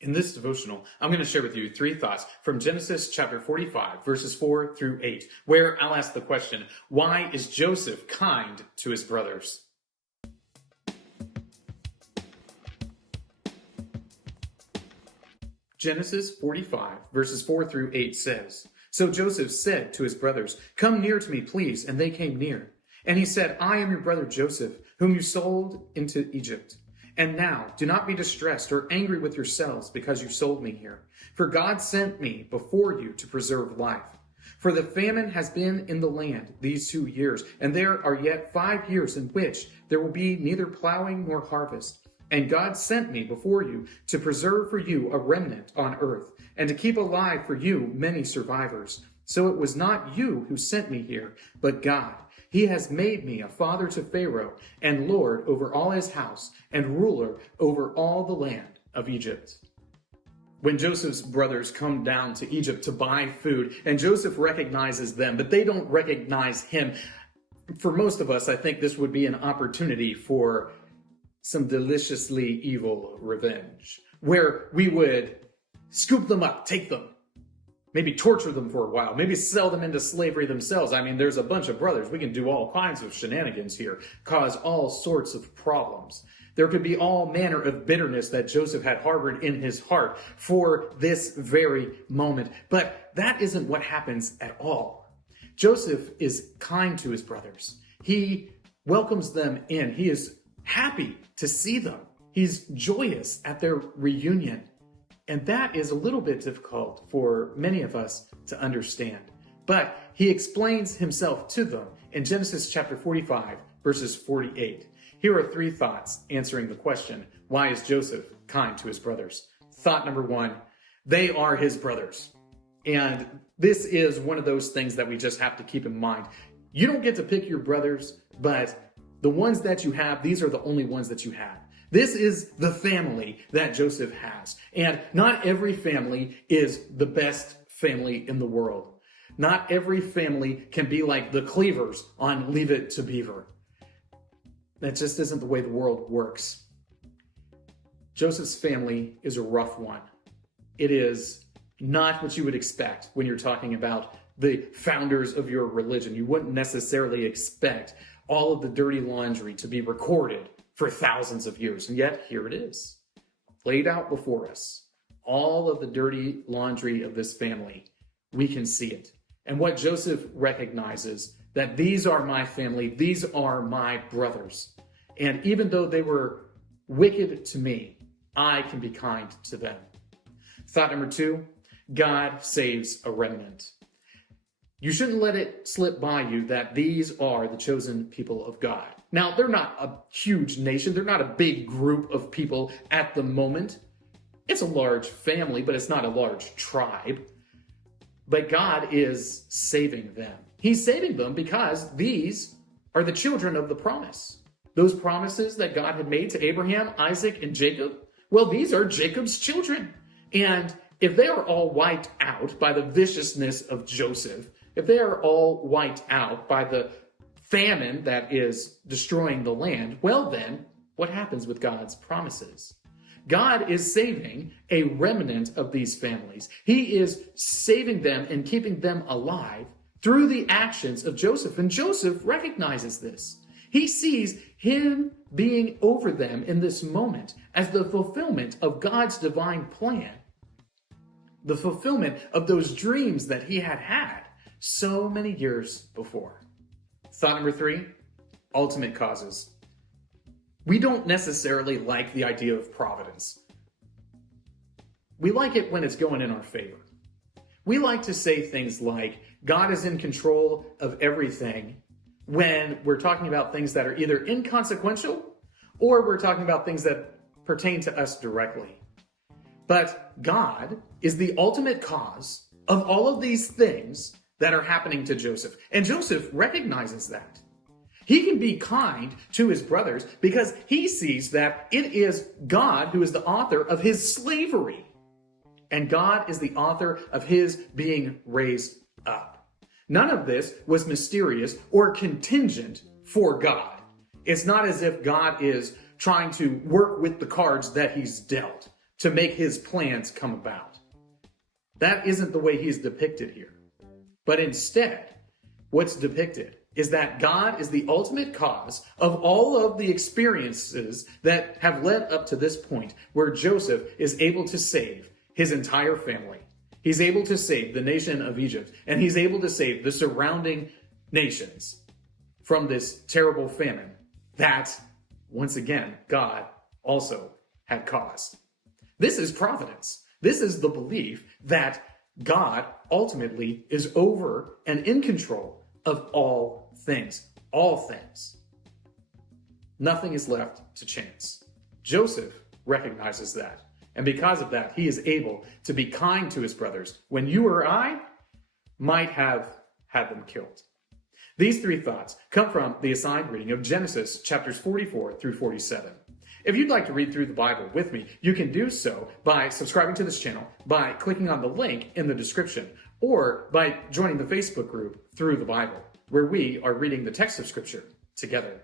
In this devotional, I'm going to share with you 3 thoughts from Genesis chapter 45, verses 4 through 8, where I'll ask the question, why is Joseph kind to his brothers? Genesis 45, verses 4 through 8 says, So Joseph said to his brothers, Come near to me, please, and they came near. And he said, I am your brother Joseph, whom you sold into Egypt. And now, do not be distressed or angry with yourselves because you sold me here. For God sent me before you to preserve life. For the famine has been in the land these 2 years, and there are yet 5 years in which there will be neither plowing nor harvest. And God sent me before you to preserve for you a remnant on earth, and to keep alive for you many survivors. So it was not you who sent me here, but God. He has made me a father to Pharaoh, and Lord over all his house, and ruler over all the land of Egypt. When Joseph's brothers come down to Egypt to buy food, and Joseph recognizes them, but they don't recognize him, for most of us, I think this would be an opportunity for some deliciously evil revenge, where we would scoop them up, take them, maybe torture them for a while, maybe sell them into slavery themselves. I mean, there's a bunch of brothers. We can do all kinds of shenanigans here, cause all sorts of problems. There could be all manner of bitterness that Joseph had harbored in his heart for this very moment. But that isn't what happens at all. Joseph is kind to his brothers. He welcomes them in. He is happy to see them. He's joyous at their reunion. And that is a little bit difficult for many of us to understand. But he explains himself to them in Genesis chapter 45, verses 48. Here are 3 thoughts answering the question, why is Joseph kind to his brothers? Thought number 1, they are his brothers. And this is one of those things that we just have to keep in mind. You don't get to pick your brothers, but the ones that you have, these are the only ones that you have. This is the family that Joseph has. And not every family is the best family in the world. Not every family can be like the Cleavers on Leave It to Beaver. That just isn't the way the world works. Joseph's family is a rough one. It is not what you would expect when you're talking about the founders of your religion. You wouldn't necessarily expect all of the dirty laundry to be recorded for thousands of years. And yet, here it is, laid out before us. All of the dirty laundry of this family, we can see it. And what Joseph recognizes, that these are my family, these are my brothers. And even though they were wicked to me, I can be kind to them. Thought number 2, God saves a remnant. You shouldn't let it slip by you that these are the chosen people of God. Now, they're not a huge nation. They're not a big group of people at the moment. It's a large family, but it's not a large tribe. But God is saving them. He's saving them because these are the children of the promise. Those promises that God had made to Abraham, Isaac, and Jacob, well, these are Jacob's children. And if they are all wiped out by the viciousness of Joseph, if they are all wiped out by the famine that is destroying the land, well then, what happens with God's promises? God is saving a remnant of these families. He is saving them and keeping them alive through the actions of Joseph. And Joseph recognizes this. He sees him being over them in this moment as the fulfillment of God's divine plan. The fulfillment of those dreams that he had had so many years before. Thought number 3, ultimate causes. We don't necessarily like the idea of providence. We like it when it's going in our favor. We like to say things like, God is in control of everything, when we're talking about things that are either inconsequential or we're talking about things that pertain to us directly. But God is the ultimate cause of all of these things that are happening to Joseph. And Joseph recognizes that. He can be kind to his brothers because he sees that it is God who is the author of his slavery. And God is the author of his being raised up. None of this was mysterious or contingent for God. It's not as if God is trying to work with the cards that he's dealt. to make his plans come about. That isn't the way he's depicted here. But instead, what's depicted is that God is the ultimate cause of all of the experiences that have led up to this point where Joseph is able to save his entire family. He's able to save the nation of Egypt, and he's able to save the surrounding nations from this terrible famine that, once again, God also had caused. This is providence. This is the belief that God ultimately is over and in control of all things. All things. Nothing is left to chance. Joseph recognizes that. And because of that, he is able to be kind to his brothers when you or I might have had them killed. These three thoughts come from the assigned reading of Genesis chapters 44 through 47. If you'd like to read through the Bible with me, you can do so by subscribing to this channel, by clicking on the link in the description, or by joining the Facebook group Through the Bible, where we are reading the text of Scripture together.